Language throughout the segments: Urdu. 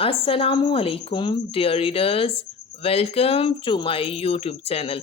Assalamu alaikum, dear readers. Welcome to my YouTube channel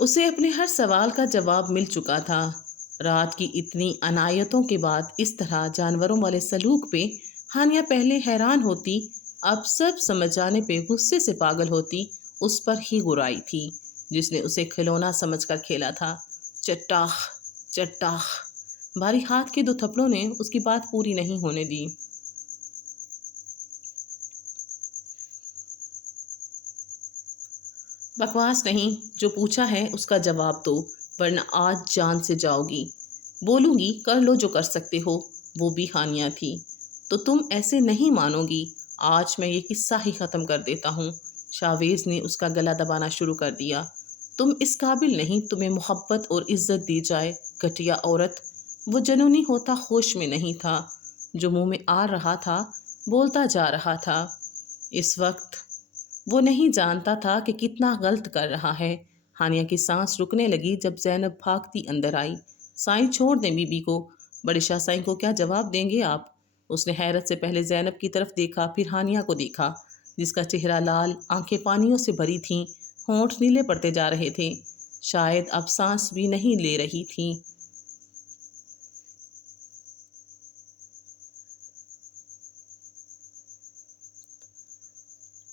اسے اپنے ہر سوال کا جواب مل چکا تھا۔ رات کی اتنی عنایتوں کے بعد اس طرح جانوروں والے سلوک پہ ہانیہ پہلے حیران ہوتی، اب سب سمجھ جانے پہ غصے سے پاگل ہوتی۔ اس پر ہی گرائی تھی جس نے اسے کھلونا سمجھ کر کھیلا تھا۔ چٹاخ چٹاخ! بھاری ہاتھ کے 2 تھپڑوں نے اس کی بات پوری نہیں ہونے دی۔ بکواس نہیں، جو پوچھا ہے اس کا جواب دو، ورنہ آج جان سے جاؤ گی۔ بولوں گی کر لو جو کر سکتے ہو۔ وہ بھی ہانیہ تھی۔ تو تم ایسے نہیں مانو گی۔ آج میں یہ قصہ ہی ختم کر دیتا ہوں۔ شاویز نے اس کا گلا دبانا شروع کر دیا۔ تم اس قابل نہیں، تمہیں محبت اور عزت دی جائے، گھٹیا عورت۔ وہ جنونی ہوتا ہوش میں نہیں تھا۔ جو منہ میں آ رہا تھا بولتا جا رہا تھا۔ اس وقت وہ نہیں جانتا تھا کہ کتنا غلط کر رہا ہے۔ ہانیہ کی سانس رکنے لگی جب زینب بھاگتی اندر آئی۔ سائیں چھوڑ دیں بی بی کو۔ بڑے شاہ سائیں کو کیا جواب دیں گے آپ؟ اس نے حیرت سے پہلے زینب کی طرف دیکھا، پھر ہانیہ کو دیکھا جس کا چہرہ لال، آنکھیں پانیوں سے بھری تھیں، ہونٹ نیلے پڑتے جا رہے تھے، شاید اب سانس بھی نہیں لے رہی تھی۔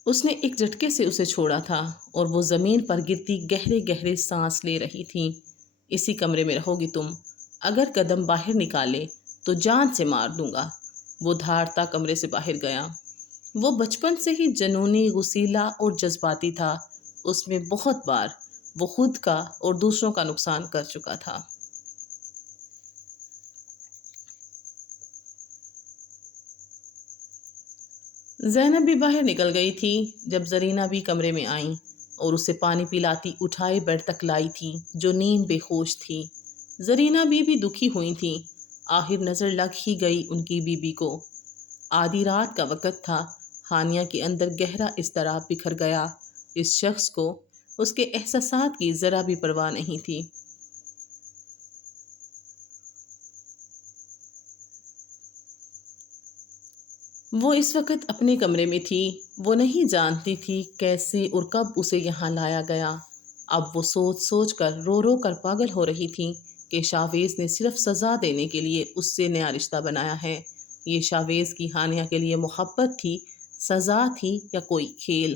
اس نے ایک جھٹکے سے اسے چھوڑا تھا اور وہ زمین پر گرتی گہرے گہرے سانس لے رہی تھی۔ اسی کمرے میں رہو گی تم۔ اگر قدم باہر نکالے تو جان سے مار دوں گا۔ وہ دھاڑتا کمرے سے باہر گیا۔ وہ بچپن سے ہی جنونی، غصیلا اور جذباتی تھا۔ اس میں بہت بار وہ خود کا اور دوسروں کا نقصان کر چکا تھا۔ زینب بھی باہر نکل گئی تھی جب زرینہ بھی کمرے میں آئیں اور اسے پانی پلاتی اٹھائے بیڈ تک لائی تھی جو نیم بے ہوش تھی۔ زرینہ بھی دکھی ہوئی تھی۔ آخر نظر لگ ہی گئی ان کی بی بی کو۔ آدھی رات کا وقت تھا۔ ہانیہ کے اندر گہرا اضطراب بکھر گیا۔ اس شخص کو اس کے احساسات کی ذرا بھی پرواہ نہیں تھی۔ وہ اس وقت اپنے کمرے میں تھی۔ وہ نہیں جانتی تھی کیسے اور کب اسے یہاں لایا گیا۔ اب وہ سوچ سوچ کر رو رو کر پاگل ہو رہی تھی کہ شاویز نے صرف سزا دینے کے لیے اس سے نیا رشتہ بنایا ہے۔ یہ شاویز کی ہانیہ کے لیے محبت تھی، سزا تھی یا کوئی کھیل؟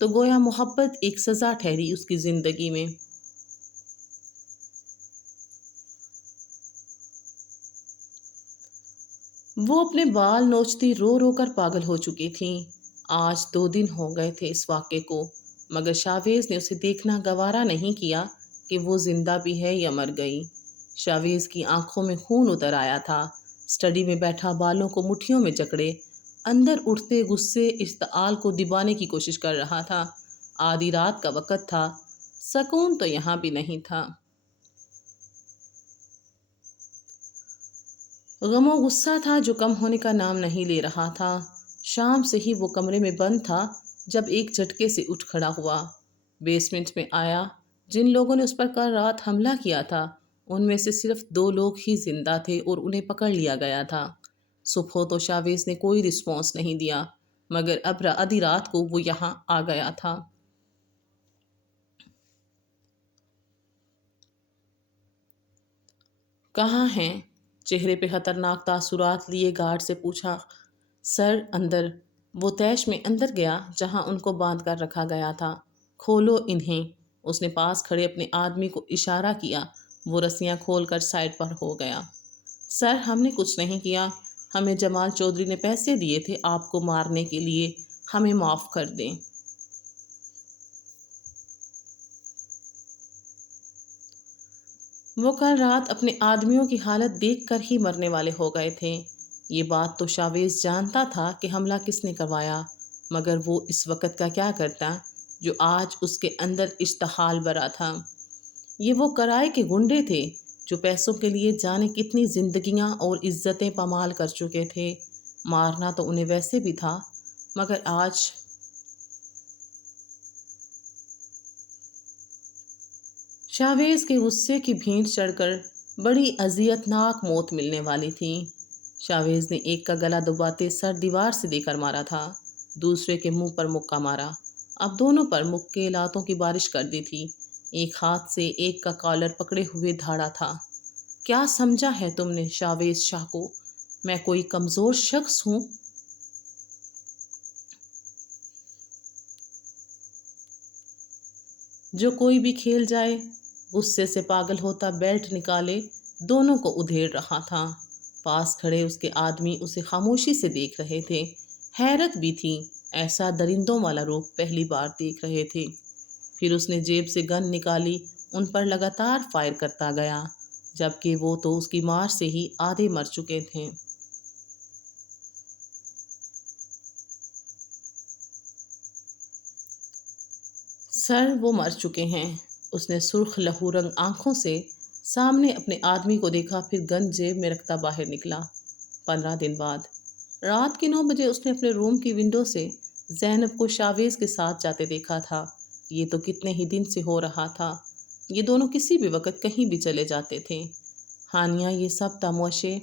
تو گویا محبت ایک سزا ٹھہری اس کی زندگی میں۔ وہ اپنے بال نوچتی رو رو کر پاگل ہو چکی تھیں۔ آج 2 دن ہو گئے تھے اس واقعے کو، مگر شاویز نے اسے دیکھنا گوارا نہیں کیا کہ وہ زندہ بھی ہے یا مر گئی۔ شاویز کی آنکھوں میں خون اتر آیا تھا۔ اسٹڈی میں بیٹھا بالوں کو مٹھیوں میں جکڑے اندر اٹھتے غصے اشتعال کو دبانے کی کوشش کر رہا تھا۔ آدھی رات کا وقت تھا، سکون تو یہاں بھی نہیں تھا۔ غم و غصہ تھا جو کم ہونے کا نام نہیں لے رہا تھا۔ شام سے ہی وہ کمرے میں بند تھا جب ایک جھٹکے سے اٹھ کھڑا ہوا۔ بیسمنٹ میں آیا۔ جن لوگوں نے اس پر کل رات حملہ کیا تھا ان میں سے صرف 2 لوگ ہی زندہ تھے اور انہیں پکڑ لیا گیا تھا۔ صبح تو شاویز نے کوئی رسپانس نہیں دیا، مگر اب آدھی رات کو وہ یہاں آ گیا تھا۔ کہاں ہیں؟ چہرے پہ خطرناک تاثرات لیے گارڈ سے پوچھا۔ سر اندر۔ وہ تیش میں اندر گیا جہاں ان کو باندھ کر رکھا گیا تھا۔ کھولو انہیں۔ اس نے پاس کھڑے اپنے آدمی کو اشارہ کیا۔ وہ رسیاں کھول کر سائڈ پر ہو گیا۔ سر ہم نے کچھ نہیں کیا، ہمیں جمال چودھری نے پیسے دیے تھے آپ کو مارنے کے لیے، ہمیں معاف کر دیں۔ وہ کل رات اپنے آدمیوں کی حالت دیکھ کر ہی مرنے والے ہو گئے تھے۔ یہ بات تو شاویز جانتا تھا کہ حملہ کس نے کروایا، مگر وہ اس وقت کا کیا کرتا جو آج اس کے اندر اشتعال بھرا تھا۔ یہ وہ کرائے کے گنڈے تھے جو پیسوں کے لیے جانے کتنی زندگیاں اور عزتیں پامال کر چکے تھے۔ مارنا تو انہیں ویسے بھی تھا، مگر آج شاویز کے غصے کی بھینٹ چڑھ کر بڑی اذیت ناک موت ملنے والی تھی۔ شاویز نے ایک کا گلا دباتے سر دیوار سے دے کر مارا تھا، دوسرے کے منہ پر مکہ مارا۔ اب دونوں پر مکے لاتوں کی بارش کر دی تھی۔ ایک ہاتھ سے ایک کا کالر پکڑے ہوئے دھاڑا تھا۔ کیا سمجھا ہے تم نے شاویز شاہ کو؟ میں کوئی کمزور شخص ہوں؟ جو کوئی بھی کھیل جائے غصے سے پاگل ہوتا بیلٹ نکالے دونوں کو ادھیڑ رہا تھا۔ پاس کھڑے اس کے آدمی اسے خاموشی سے دیکھ رہے تھے، حیرت بھی تھی، ایسا درندوں والا روپ پہلی بار دیکھ رہے تھے۔ پھر اس نے جیب سے گن نکالی، ان پر لگاتار فائر کرتا گیا، جبکہ وہ تو اس کی مار سے ہی آدھے مر چکے تھے۔ سر وہ مر چکے ہیں۔ اس نے سرخ لہو رنگ آنکھوں سے سامنے اپنے آدمی کو دیکھا، پھر گن جیب میں رکھتا باہر نکلا۔ 15 دن بعد رات کے 9 بجے اس نے اپنے روم کی ونڈو سے زینب کو شاویز کے ساتھ جاتے دیکھا تھا۔ یہ تو کتنے ہی دن سے ہو رہا تھا، یہ دونوں کسی بھی وقت کہیں بھی چلے جاتے تھے۔ ہانیہ یہ سب تماشے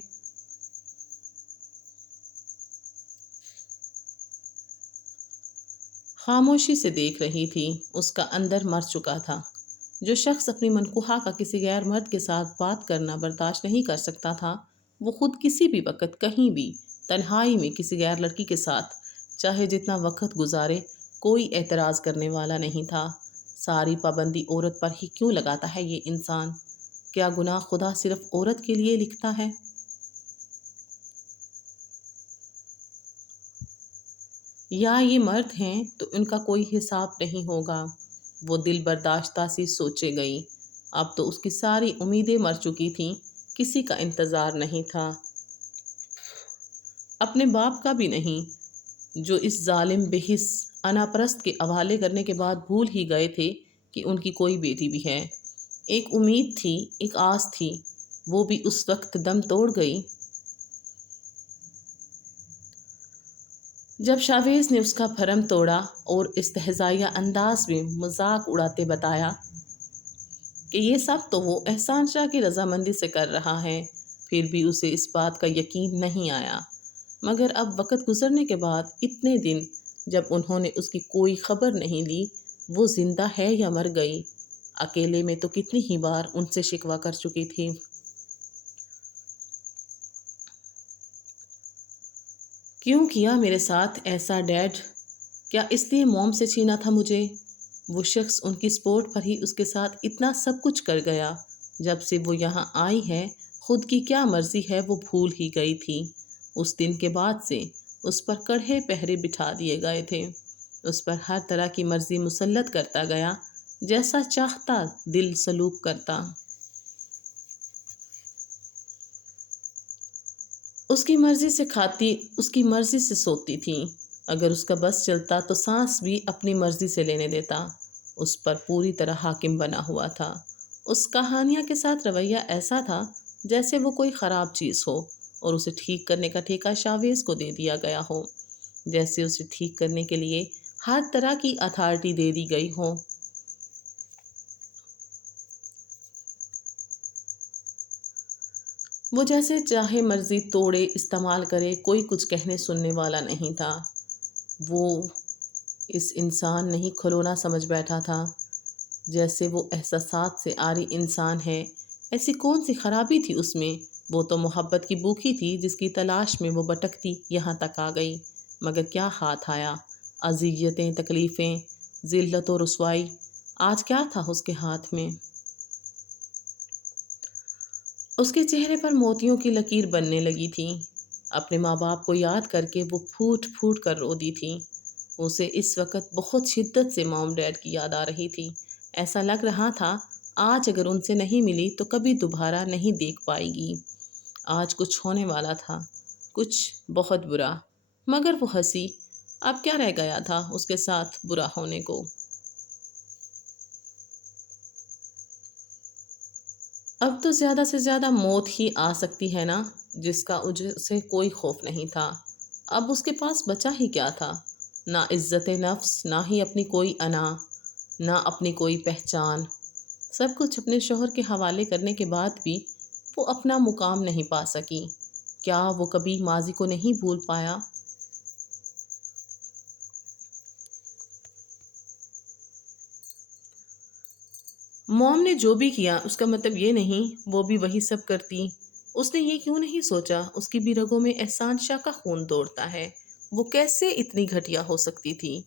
خاموشی سے دیکھ رہی تھی۔ اس کا اندر مر چکا تھا۔ جو شخص اپنی منکوحہ کا کسی غیر مرد کے ساتھ بات کرنا برداشت نہیں کر سکتا تھا، وہ خود کسی بھی وقت کہیں بھی تنہائی میں کسی غیر لڑکی کے ساتھ چاہے جتنا وقت گزارے کوئی اعتراض کرنے والا نہیں تھا۔ ساری پابندی عورت پر ہی کیوں لگاتا ہے یہ انسان؟ کیا گناہ خدا صرف عورت کے لیے لکھتا ہے؟ یا یہ مرد ہیں تو ان کا کوئی حساب نہیں ہوگا؟ وہ دل برداشتہ سی سوچے گئی۔ اب تو اس کی ساری امیدیں مر چکی تھیں، کسی کا انتظار نہیں تھا، اپنے باپ کا بھی نہیں، جو اس ظالم بے حس انا پرست کے حوالے کرنے کے بعد بھول ہی گئے تھے کہ ان کی کوئی بیٹی بھی ہے۔ ایک امید تھی، ایک آس تھی، وہ بھی اس وقت دم توڑ گئی جب شاویز نے اس کا بھرم توڑا اور استہزائیہ انداز میں مذاق اڑاتے بتایا کہ یہ سب تو وہ احسان شاہ کی رضامندی سے کر رہا ہے۔ پھر بھی اسے اس بات کا یقین نہیں آیا، مگر اب وقت گزرنے کے بعد اتنے دن جب انہوں نے اس کی کوئی خبر نہیں لی، وہ زندہ ہے یا مر گئی؟ اکیلے میں تو کتنی ہی بار ان سے شکوہ کر چکی تھی۔ کیوں کیا میرے ساتھ ایسا ڈیڈ؟ کیا اس لیے موم سے چھینا تھا مجھے؟ وہ شخص ان کی سپورٹ پر ہی اس کے ساتھ اتنا سب کچھ کر گیا۔ جب سے وہ یہاں آئی ہے خود کی کیا مرضی ہے وہ بھول ہی گئی تھی۔ اس دن کے بعد سے اس پر کڑھے پہرے بٹھا دیے گئے تھے، اس پر ہر طرح کی مرضی مسلط کرتا گیا، جیسا چاہتا دل سلوک کرتا۔ اس کی مرضی سے کھاتی، اس کی مرضی سے سوتی تھی، اگر اس کا بس چلتا تو سانس بھی اپنی مرضی سے لینے دیتا۔ اس پر پوری طرح حاکم بنا ہوا تھا۔ اس کہانیہ کے ساتھ رویہ ایسا تھا جیسے وہ کوئی خراب چیز ہو اور اسے ٹھیک کرنے کا ٹھیکہ شاویز کو دے دیا گیا ہو، جیسے اسے ٹھیک کرنے کے لیے ہر طرح کی اتھارٹی دے دی گئی ہو۔ وہ جیسے چاہے مرضی توڑے استعمال کرے، کوئی کچھ کہنے سننے والا نہیں تھا۔ وہ اس انسان نہیں کھلونا سمجھ بیٹھا تھا، جیسے وہ احساسات سے عاری انسان ہے۔ ایسی کون سی خرابی تھی اس میں؟ وہ تو محبت کی بھوکی تھی جس کی تلاش میں وہ بھٹکتی یہاں تک آ گئی، مگر کیا ہاتھ آیا؟ اذیتیں، تکلیفیں، ذلت و رسوائی، آج کیا تھا اس کے ہاتھ میں؟ اس کے چہرے پر موتیوں کی لکیر بننے لگی تھی۔ اپنے ماں باپ کو یاد کر کے وہ پھوٹ پھوٹ کر رو دی تھی۔ اسے اس وقت بہت شدت سے موم ڈیڈ کی یاد آ رہی تھی۔ ایسا لگ رہا تھا آج اگر ان سے نہیں ملی تو کبھی دوبارہ نہیں دیکھ پائے گی۔ آج کچھ ہونے والا تھا، کچھ بہت برا، مگر وہ ہنسی۔ اب کیا رہ گیا تھا اس کے ساتھ برا ہونے کو؟ اب تو زیادہ سے زیادہ موت ہی آ سکتی ہے نا، جس کا اسے کوئی خوف نہیں تھا۔ اب اس کے پاس بچا ہی کیا تھا؟ نہ عزت نفس، نہ ہی اپنی کوئی انا، نہ اپنی کوئی پہچان۔ سب کچھ اپنے شوہر کے حوالے کرنے کے بعد بھی وہ اپنا مقام نہیں پا سکی۔ کیا وہ کبھی ماضی کو نہیں بھول پایا؟ موم نے جو بھی کیا اس کا مطلب یہ نہیں وہ بھی وہی سب کرتی۔ اس نے یہ کیوں نہیں سوچا اس کی بھی رگوں میں احسان شاہ کا خون دوڑتا ہے، وہ کیسے اتنی گھٹیا ہو سکتی تھی؟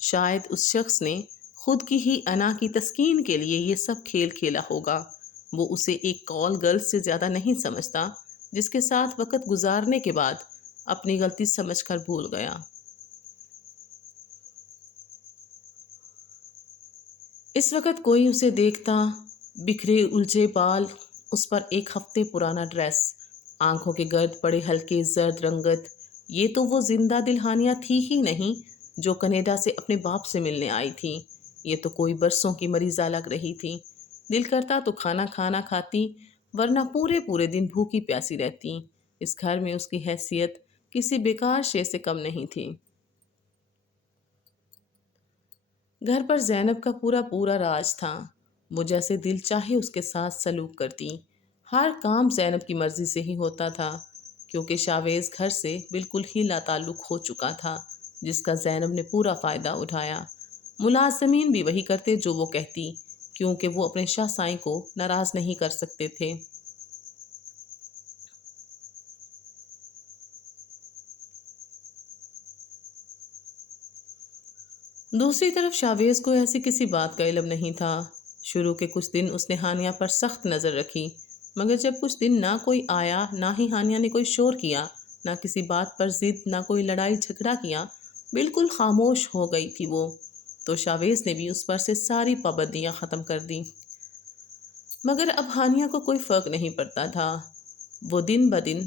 شاید اس شخص نے خود کی ہی انا کی تسکین کے لیے یہ سب کھیل کھیلا ہوگا۔ وہ اسے ایک کال گرل سے زیادہ نہیں سمجھتا، جس کے ساتھ وقت گزارنے کے بعد اپنی غلطی سمجھ کر بھول گیا۔ اس وقت کوئی اسے دیکھتا، بکھرے الجھے بال، اس پر ایک ہفتے پرانا ڈریس، آنکھوں کے گرد پڑے ہلکے زرد رنگت، یہ تو وہ زندہ دل ہانیہ تھی ہی نہیں جو کینیڈا سے اپنے باپ سے ملنے آئی تھی۔ یہ تو کوئی برسوں کی مریضہ لگ رہی تھی۔ دل کرتا تو کھانا کھانا کھاتی، ورنہ پورے پورے دن بھوکی پیاسی رہتی۔ اس گھر میں اس کی حیثیت کسی بیکار شے سے کم نہیں تھی۔ گھر پر زینب کا پورا پورا راج تھا۔ وہ جیسے دل چاہے اس کے ساتھ سلوک کرتی۔ ہر کام زینب کی مرضی سے ہی ہوتا تھا، کیونکہ شاویز گھر سے بالکل ہی لا تعلق ہو چکا تھا، جس کا زینب نے پورا فائدہ اٹھایا۔ ملازمین بھی وہی کرتے جو وہ کہتی، کیونکہ وہ اپنے شاہ سائیں کو ناراض نہیں کر سکتے تھے۔ دوسری طرف شاویز کو ایسی کسی بات کا علم نہیں تھا۔ شروع کے کچھ دن اس نے ہانیہ پر سخت نظر رکھی، مگر جب کچھ دن نہ کوئی آیا، نہ ہی ہانیہ نے کوئی شور کیا، نہ کسی بات پر ضد، نہ کوئی لڑائی جھگڑا کیا، بالکل خاموش ہو گئی تھی وہ، تو شاویز نے بھی اس پر سے ساری پابندیاں ختم کر دیں۔ مگر اب ہانیہ کو کوئی فرق نہیں پڑتا تھا۔ وہ دن بدن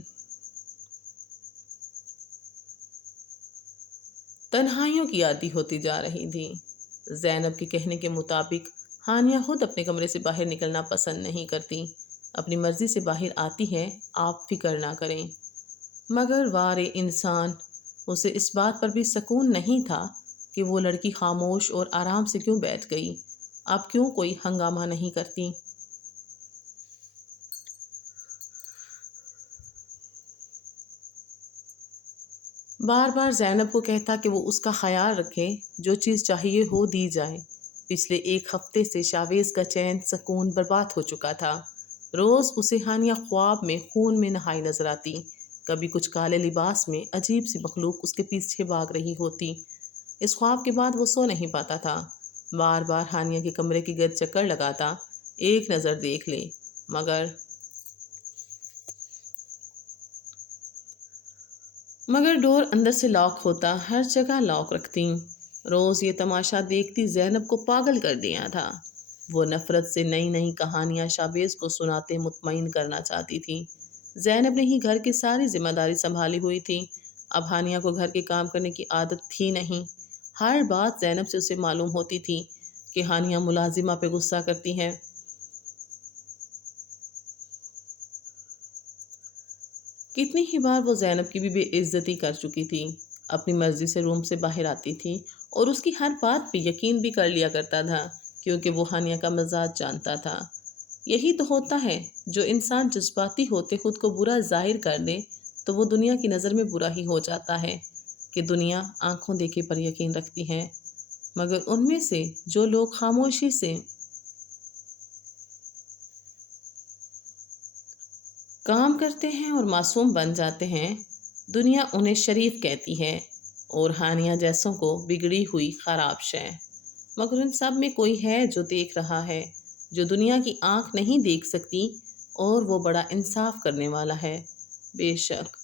تنہائیوں کی عادی ہوتی جا رہی تھی۔ زینب کے کہنے کے مطابق ہانیہ خود اپنے کمرے سے باہر نکلنا پسند نہیں کرتی، اپنی مرضی سے باہر آتی ہے، آپ فکر نہ کریں۔ مگر وارے انسان، اسے اس بات پر بھی سکون نہیں تھا کہ وہ لڑکی خاموش اور آرام سے کیوں بیٹھ گئی، اب کیوں کوئی ہنگامہ نہیں کرتی۔ بار بار زینب کو کہتا کہ وہ اس کا خیال رکھے، جو چیز چاہیے ہو دی جائے۔ پچھلے ایک ہفتے سے شاویز کا چین سکون برباد ہو چکا تھا۔ روز اسے ہانیہ خواب میں خون میں نہائی نظر آتی، کبھی کچھ کالے لباس میں عجیب سی مخلوق اس کے پیچھے بھاگ رہی ہوتی۔ اس خواب کے بعد وہ سو نہیں پاتا تھا، بار بار ہانیہ کے کمرے کے گرد چکر لگاتا، ایک نظر دیکھ لے، مگر ڈور اندر سے لاک ہوتا، ہر جگہ لاک رکھتی۔ روز یہ تماشا دیکھتی زینب کو پاگل کر دیا تھا۔ وہ نفرت سے نئی نئی کہانیاں شاویز کو سناتے مطمئن کرنا چاہتی تھی۔ زینب نے ہی گھر کی ساری ذمہ داری سنبھالی ہوئی تھی، اب ہانیہ کو گھر کے کام کرنے کی عادت تھی نہیں۔ ہر بات زینب سے اسے معلوم ہوتی تھی کہ ہانیہ ملازمہ پہ غصہ کرتی ہے۔ کتنی ہی بار وہ زینب کی بھی بے عزتی کر چکی تھی، اپنی مرضی سے روم سے باہر آتی تھی اور اس کی ہر بات پہ یقین بھی کر لیا کرتا تھا، کیونکہ وہ ہانیہ کا مزاج جانتا تھا۔ یہی تو ہوتا ہے، جو انسان جذباتی ہوتے خود کو برا ظاہر کر دے تو وہ دنیا کی نظر میں برا ہی ہو جاتا ہے، کہ دنیا آنکھوں دیکھے پر یقین رکھتی ہے، مگر ان میں سے جو لوگ خاموشی سے کام کرتے ہیں اور معصوم بن جاتے ہیں، دنیا انہیں شریف کہتی ہے، اور ہانیہ جیسوں کو بگڑی ہوئی خراب شے۔ مگر ان سب میں کوئی ہے جو دیکھ رہا ہے، جو دنیا کی آنکھ نہیں دیکھ سکتی، اور وہ بڑا انصاف کرنے والا ہے۔ بے شک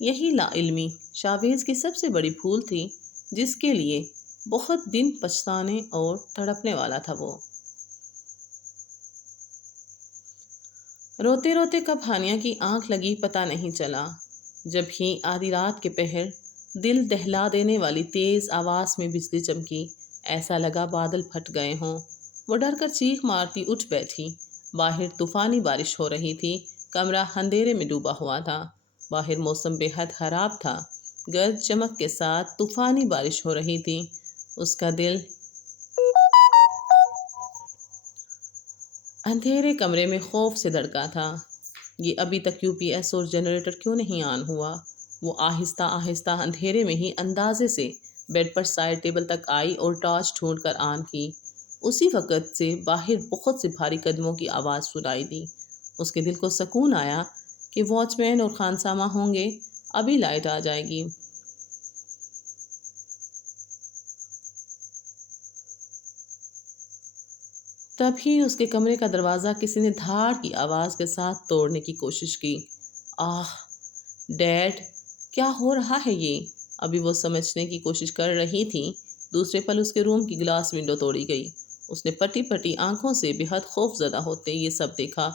یہی لا علمی شاویز کی سب سے بڑی بھول تھی، جس کے لیے بہت دن پچھتانے اور تڑپنے والا تھا وہ۔ روتے روتے کب ہانیہ کی آنکھ لگی پتہ نہیں چلا، جب ہی آدھی رات کے پہر دل دہلا دینے والی تیز آواز میں بجلی چمکی، ایسا لگا بادل پھٹ گئے ہوں۔ وہ ڈر کر چیخ مارتی اٹھ بیٹھی۔ باہر طوفانی بارش ہو رہی تھی، کمرہ اندھیرے میں ڈوبا ہوا تھا، باہر موسم بے حد خراب تھا، گرج چمک کے ساتھ طوفانی بارش ہو رہی تھی۔ اس کا دل اندھیرے کمرے میں خوف سے دھڑکا تھا۔ یہ ابھی تک یو پی ایس اور جنریٹر کیوں نہیں آن ہوا؟ وہ آہستہ آہستہ اندھیرے میں ہی اندازے سے بیڈ پر سائڈ ٹیبل تک آئی اور ٹارچ ڈھونڈ کر آن کی۔ اسی وقت سے باہر بہت سے بھاری قدموں کی آواز سنائی دی۔ اس کے دل کو سکون آیا کہ واچ مین اور خانسامہ ہوں گے، ابھی لائٹ آ جائے گی۔ تبھی اس کے کمرے کا دروازہ کسی نے دھاڑ کی آواز کے ساتھ توڑنے کی کوشش کی۔ آہ ڈیڈ، کیا ہو رہا ہے یہ؟ ابھی وہ سمجھنے کی کوشش کر رہی تھی، دوسرے پل اس کے روم کی گلاس ونڈو توڑی گئی۔ اس نے پٹی پٹی آنکھوں سے بے حد خوف زدہ ہوتے یہ سب دیکھا۔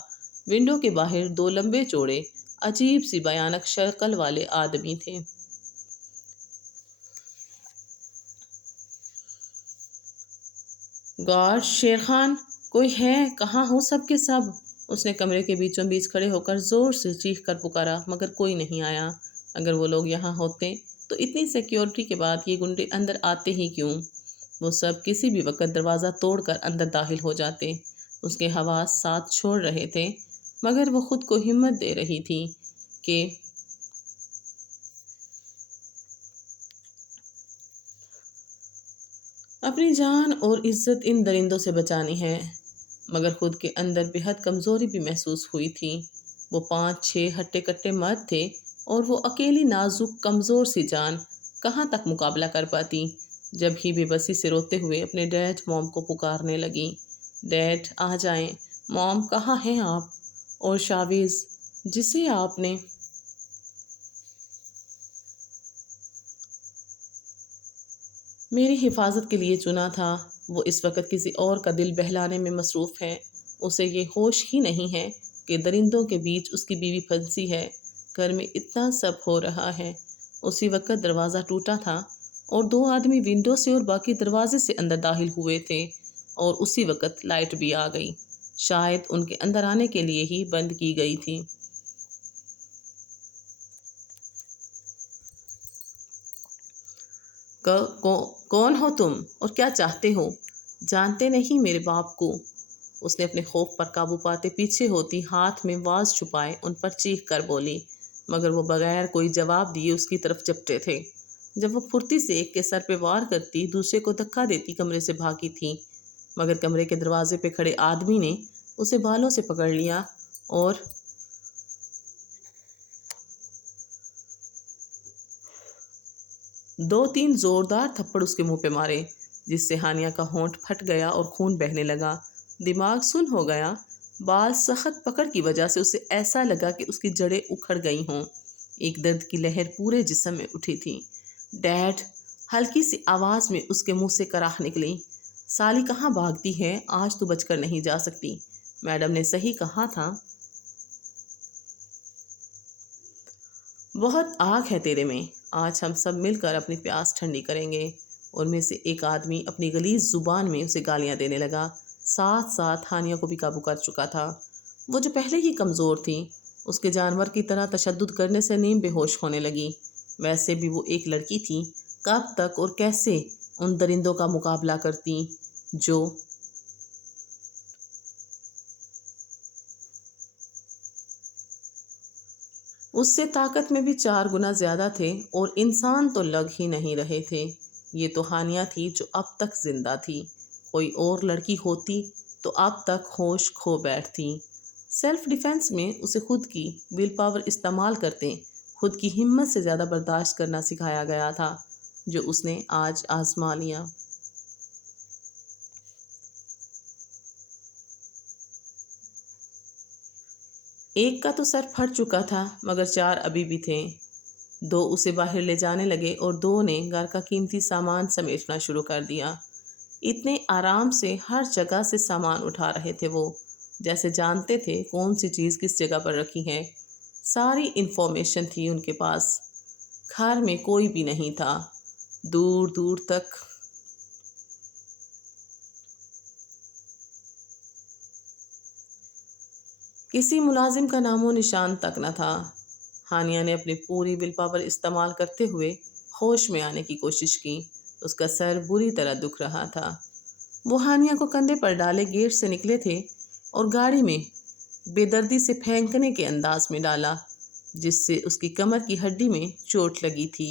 ونڈو کے باہر دو لمبے چوڑے عجیب سی بھیانک شکل والے آدمی تھے۔ گارڈ، شیر خان، کوئی ہے؟ کہاں ہو سب کے سب؟ اس نے کمرے کے بیچوں بیچ کھڑے ہو کر زور سے چیخ کر پکارا، مگر کوئی نہیں آیا۔ اگر وہ لوگ یہاں ہوتے تو اتنی سیکیورٹی کے بعد یہ گنڈے اندر آتے ہی کیوں؟ وہ سب کسی بھی وقت دروازہ توڑ کر اندر داخل ہو جاتے۔ اس کے حواس ساتھ چھوڑ رہے تھے، مگر وہ خود کو ہمت دے رہی تھی کہ اپنی جان اور عزت ان درندوں سے بچانی ہے۔ مگر خود کے اندر بے حد کمزوری بھی محسوس ہوئی تھی۔ وہ 5-6 ہٹے کٹے مرد تھے اور وہ اکیلی نازک کمزور سی جان کہاں تک مقابلہ کر پاتی؟ جب ہی بے بسی سے روتے ہوئے اپنے ڈیڈ موم کو پکارنے لگی۔ ڈیڈ آ جائیں، موم کہاں ہیں آپ؟ اور شاویز، جسے آپ نے میری حفاظت کے لیے چنا تھا، وہ اس وقت کسی اور کا دل بہلانے میں مصروف ہے۔ اسے یہ ہوش ہی نہیں ہے کہ درندوں کے بیچ اس کی بیوی پھنسی ہے۔ گھر میں اتنا سب ہو رہا ہے۔ اسی وقت دروازہ ٹوٹا تھا اور 2 آدمی ونڈو سے اور باقی دروازے سے اندر داخل ہوئے تھے، اور اسی وقت لائٹ بھی آ گئی۔ شاید ان کے اندر آنے کے لیے ہی بند کی گئی تھی۔ کون ہو تم اور کیا چاہتے ہو؟ جانتے نہیں میرے باپ کو؟ اس نے اپنے خوف پر قابو پاتے پیچھے ہوتی ہاتھ میں واز چھپائے ان پر چیخ کر بولی، مگر وہ بغیر کوئی جواب دیے اس کی طرف چپٹے تھے۔ جب وہ پھرتی سے ایک کے سر پہ وار کرتی، دوسرے کو دھکا دیتی کمرے سے بھاگی تھی، مگر کمرے کے دروازے پہ کھڑے آدمی نے اسے بالوں سے پکڑ لیا اور 2-3 زوردار تھپڑ اس کے منہ پہ مارے، جس سے ہانیہ کا ہونٹ پھٹ گیا اور خون بہنے لگا۔ دماغ سن ہو گیا۔ بال سخت پکڑ کی وجہ سے اسے ایسا لگا کہ اس کی جڑیں اکھڑ گئی ہوں۔ ایک درد کی لہر پورے جسم میں اٹھی تھی۔ ڈیڈ، ہلکی سی آواز میں اس کے منہ سے کراہ نکلی۔ سالی کہاں بھاگتی ہے؟ آج تو بچ کر نہیں جا سکتی۔ میڈم نے صحیح کہا تھا، بہت آگ ہے تیرے میں۔ آج ہم سب مل کر اپنی پیاس ٹھنڈی کریں گے۔ ان میں سے ایک آدمی اپنی غلیظ زبان میں اسے گالیاں دینے لگا، ساتھ ساتھ ہانیہ کو بھی قابو کر چکا تھا۔ وہ جو پہلے ہی کمزور تھی، اس کے جانور کی طرح تشدد کرنے سے نیم بے ہوش ہونے لگی۔ ویسے بھی وہ ایک لڑکی تھی، کب تک اور کیسے ان درندوں کا مقابلہ کرتی جو اس سے طاقت میں بھی 4 گنا زیادہ تھے، اور انسان تو لگ ہی نہیں رہے تھے۔ یہ تو ہانیہ تھی جو اب تک زندہ تھی۔ کوئی اور لڑکی ہوتی تو اب تک ہوش کھو بیٹھتی۔ سیلف ڈیفینس میں اسے خود کی ول پاور استعمال کرتے خود کی ہمت سے زیادہ برداشت کرنا سکھایا گیا تھا، جو اس نے آج آزما لیا۔ ایک کا تو سر پھٹ چکا تھا، مگر 4 ابھی بھی تھے۔ 2 اسے باہر لے جانے لگے اور 2 نے گھر کا قیمتی سامان سمیٹنا شروع کر دیا۔ اتنے آرام سے ہر جگہ سے سامان اٹھا رہے تھے وہ، جیسے جانتے تھے کون سی چیز کس جگہ پر رکھی ہے۔ ساری انفارمیشن تھی ان کے پاس۔ گھر میں کوئی بھی نہیں تھا، دور دور تک کسی ملازم کا نام و نشان تک نہ تھا۔ ہانیہ نے اپنی پوری ول پاور استعمال کرتے ہوئے ہوش میں آنے کی کوشش کی۔ اس کا سر بری طرح دکھ رہا تھا۔ وہ ہانیہ کو کندھے پر ڈالے گیٹ سے نکلے تھے اور گاڑی میں بے دردی سے پھینکنے کے انداز میں ڈالا، جس سے اس کی کمر کی ہڈی میں چوٹ لگی تھی۔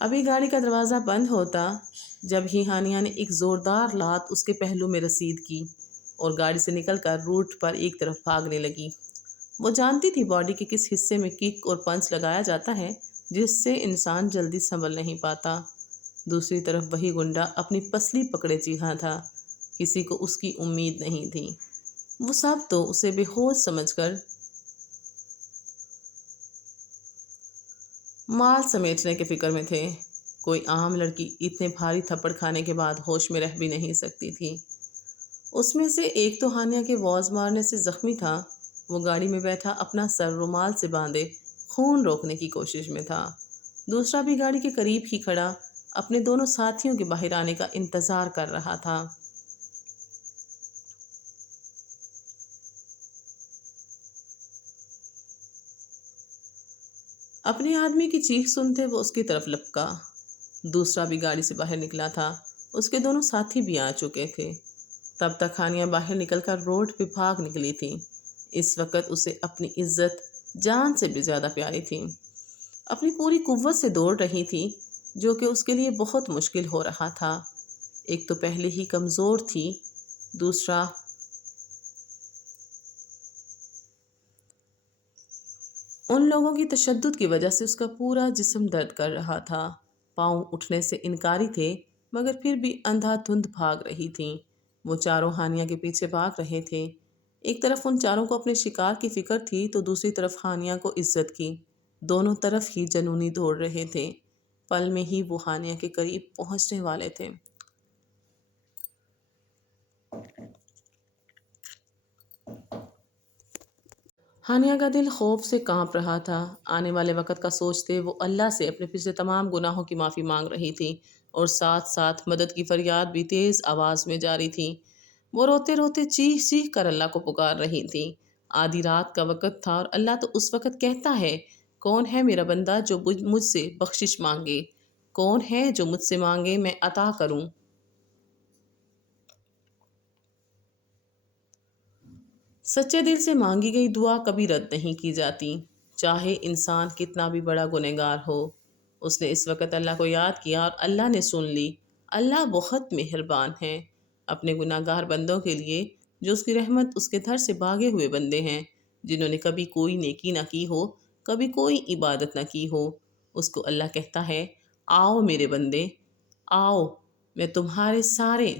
ابھی گاڑی کا دروازہ بند ہوتا جب ہی ہانیہ نے ایک زوردار لات اس کے پہلو میں رسید کی اور گاڑی سے نکل کر روٹ پر ایک طرف بھاگنے لگی۔ وہ جانتی تھی باڈی کے کس حصے میں کک اور پنچ لگایا جاتا ہے جس سے انسان جلدی سنبھل نہیں پاتا۔ دوسری طرف وہی گنڈا اپنی پسلی پکڑے چیخا تھا۔ کسی کو اس کی امید نہیں تھی۔ وہ سب تو اسے بے ہوش سمجھ کر مال سمیٹنے کے فکر میں تھے۔ کوئی عام لڑکی اتنے بھاری تھپڑ کھانے کے بعد ہوش میں رہ بھی نہیں سکتی تھی۔ اس میں سے ایک تو ہانیہ کے واز مارنے سے زخمی تھا۔ وہ گاڑی میں بیٹھا اپنا سر رومال سے باندھے خون روکنے کی کوشش میں تھا۔ دوسرا بھی گاڑی کے قریب ہی کھڑا اپنے دونوں ساتھیوں کے باہر آنے کا انتظار کر رہا تھا۔ اپنے آدمی کی چیخ سنتے وہ اس کی طرف لپکا۔ دوسرا بھی گاڑی سے باہر نکلا تھا۔ اس کے دونوں ساتھی بھی آ چکے تھے۔ تب تک ہانیہ باہر نکل کر روڈ پہ بھاگ نکلی تھی۔ اس وقت اسے اپنی عزت جان سے بھی زیادہ پیاری تھی۔ اپنی پوری قوت سے دوڑ رہی تھی جو کہ اس کے لیے بہت مشکل ہو رہا تھا۔ ایک تو پہلے ہی کمزور تھی، دوسرا ان لوگوں کی تشدد کی وجہ سے اس کا پورا جسم درد کر رہا تھا۔ پاؤں اٹھنے سے انکاری تھے مگر پھر بھی اندھا دھند بھاگ رہی تھیں۔ وہ چاروں ہانیہ کے پیچھے بھاگ رہے تھے۔ ایک طرف ان چاروں کو اپنے شکار کی فکر تھی تو دوسری طرف ہانیہ کو عزت کی۔ دونوں طرف ہی جنونی دوڑ رہے تھے۔ پل میں ہی وہ ہانیہ کے قریب پہنچنے والے تھے۔ ہانیہ کا دل خوف سے کانپ رہا تھا۔ آنے والے وقت کا سوچتے وہ اللہ سے اپنے پچھلے تمام گناہوں کی معافی مانگ رہی تھی اور ساتھ ساتھ مدد کی فریاد بھی تیز آواز میں جاری تھی۔ وہ روتے روتے چیخ چیخ کر اللہ کو پکار رہی تھی۔ آدھی رات کا وقت تھا اور اللہ تو اس وقت کہتا ہے، کون ہے میرا بندہ جو مجھ سے بخشش مانگے؟ کون ہے جو مجھ سے مانگے میں عطا کروں؟ سچے دل سے مانگی گئی دعا کبھی رد نہیں کی جاتی، چاہے انسان کتنا بھی بڑا گنہگار ہو۔ اس نے اس وقت اللہ کو یاد کیا اور اللہ نے سن لی۔ اللہ بہت مہربان ہے اپنے گناہ گار بندوں کے لیے جو اس کی رحمت اس کے در سے بھاگے ہوئے بندے ہیں، جنہوں نے کبھی کوئی نیکی نہ کی ہو، کبھی کوئی عبادت نہ کی ہو۔ اس کو اللہ کہتا ہے، آؤ میرے بندے، آؤ، میں تمہارے سارے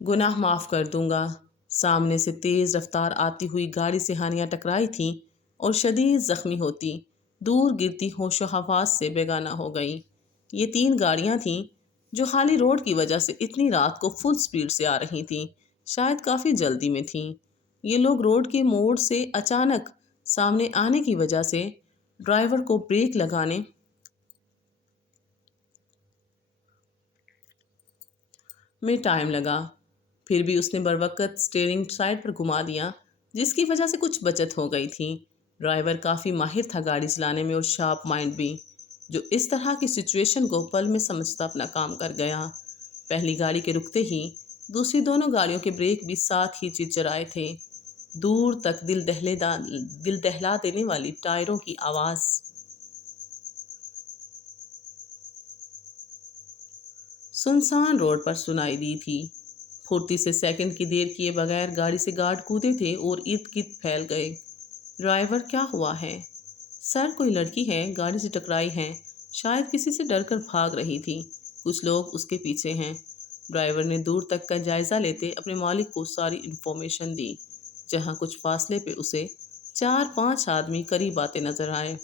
گناہ معاف کر دوں گا۔ سامنے سے تیز رفتار آتی ہوئی گاڑی سے ہانیہ ٹکرائی تھی اور شدید زخمی ہوتی دور گرتی ہوش و حواس سے بیگانہ ہو گئی۔ یہ 3 گاڑیاں تھیں جو خالی روڈ کی وجہ سے اتنی رات کو فل سپیڈ سے آ رہی تھیں، شاید کافی جلدی میں تھیں۔ یہ لوگ روڈ کے موڑ سے اچانک سامنے آنے کی وجہ سے ڈرائیور کو بریک لگانے میں ٹائم لگا، پھر بھی اس نے بروقت سٹیئرنگ سائڈ پر گھما دیا جس کی وجہ سے کچھ بچت ہو گئی تھی۔ ڈرائیور کافی ماہر تھا گاڑی چلانے میں اور شارپ مائنڈ بھی، جو اس طرح کی سچویشن کو پل میں سمجھتا اپنا کام کر گیا۔ پہلی گاڑی کے رکتے ہی دوسری دونوں گاڑیوں کے بریک بھی ساتھ ہی چرچرائے تھے۔ دور تک دل دہلا دینے والی ٹائروں کی آواز سنسان روڈ پر سنائی دی تھی۔ پھرتی سے سیکنڈ کی دیر کیے بغیر گاڑی سے گارڈ کودے تھے اور ارد گرد پھیل گئے۔ ڈرائیور، کیا ہوا ہے؟ سر، کوئی لڑکی ہے، گاڑی سے ٹکرائی ہے، شاید کسی سے ڈر کر بھاگ رہی تھی، کچھ لوگ اس کے پیچھے ہیں۔ ڈرائیور نے دور تک کا جائزہ لیتے اپنے مالک کو ساری انفارمیشن دی، جہاں کچھ فاصلے پہ اسے 4-5 آدمی قریب آتے نظر آئے۔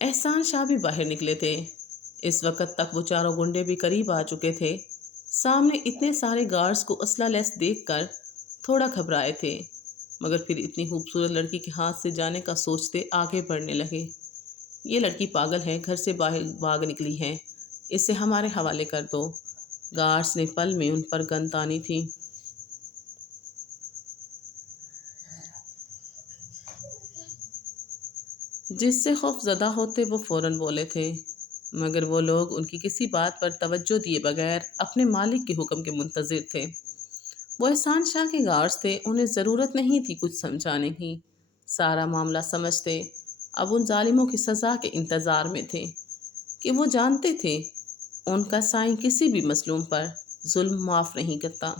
احسان شاہ بھی باہر نکلے تھے۔ اس وقت تک وہ چاروں گنڈے بھی قریب آ چکے تھے۔ سامنے اتنے سارے گارڈز کو اسلحہ لیس دیکھ کر تھوڑا گھبرائے تھے، مگر پھر اتنی خوبصورت لڑکی کے ہاتھ سے جانے کا سوچتے آگے بڑھنے لگے۔ یہ لڑکی پاگل ہے، گھر سے باہر بھاگ نکلی ہے، اسے ہمارے حوالے کر دو۔ گارڈز نے پل میں ان پر گن تانی تھی۔ جس سے خوف زدہ ہوتے وہ فوراً بولے تھے، مگر وہ لوگ ان کی کسی بات پر توجہ دیے بغیر اپنے مالک کے حکم کے منتظر تھے۔ وہ احسان شاہ کے گارڈز تھے، انہیں ضرورت نہیں تھی کچھ سمجھانے کی، سارا معاملہ سمجھتے۔ اب ان ظالموں کی سزا کے انتظار میں تھے کہ وہ جانتے تھے ان کا سائیں کسی بھی مظلوم پر ظلم معاف نہیں کرتا۔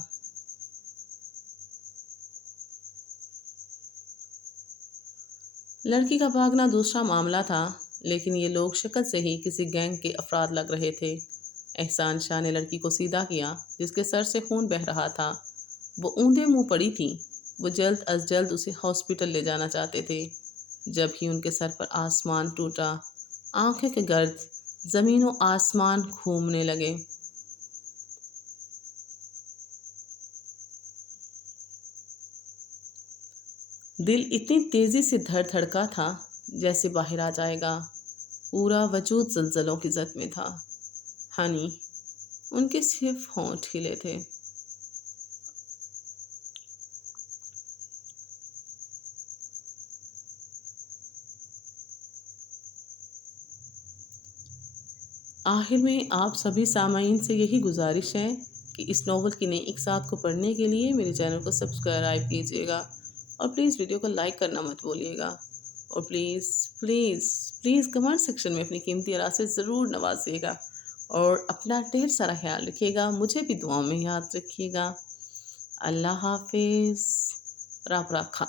لڑکی کا بھاگنا دوسرا معاملہ تھا، لیکن یہ لوگ شکل سے ہی کسی گینگ کے افراد لگ رہے تھے۔ احسان شاہ نے لڑکی کو سیدھا کیا جس کے سر سے خون بہہ رہا تھا۔ وہ اوندے منہ پڑی تھی۔ وہ جلد از جلد اسے ہاسپٹل لے جانا چاہتے تھے، جب ہی ان کے سر پر آسمان ٹوٹا۔ آنکھیں کے گرد زمین و آسمان گھومنے لگے۔ دل اتنی تیزی سے دھڑکا تھا جیسے باہر آ جائے گا۔ پورا وجود زلزلوں کی زد میں تھا۔ ہنی، ان کے صرف ہونٹ ہلے تھے۔ آخر میں آپ سبھی سامعین سے یہی گزارش ہے کہ اس ناول کی نئی اقساط کو پڑھنے کے لیے میرے چینل کو سبسکرائب کیجیے گا، اور پلیز ویڈیو کو لائک کرنا مت بھولیے گا، اور please please please comment section میں اپنی قیمتی آراء سے ضرور نوازیے گا، اور اپنا ڈھیر سارا خیال رکھیے گا۔ مجھے بھی دعاؤں میں یاد رکھیے گا۔ اللہ حافظ۔ رب رکھا۔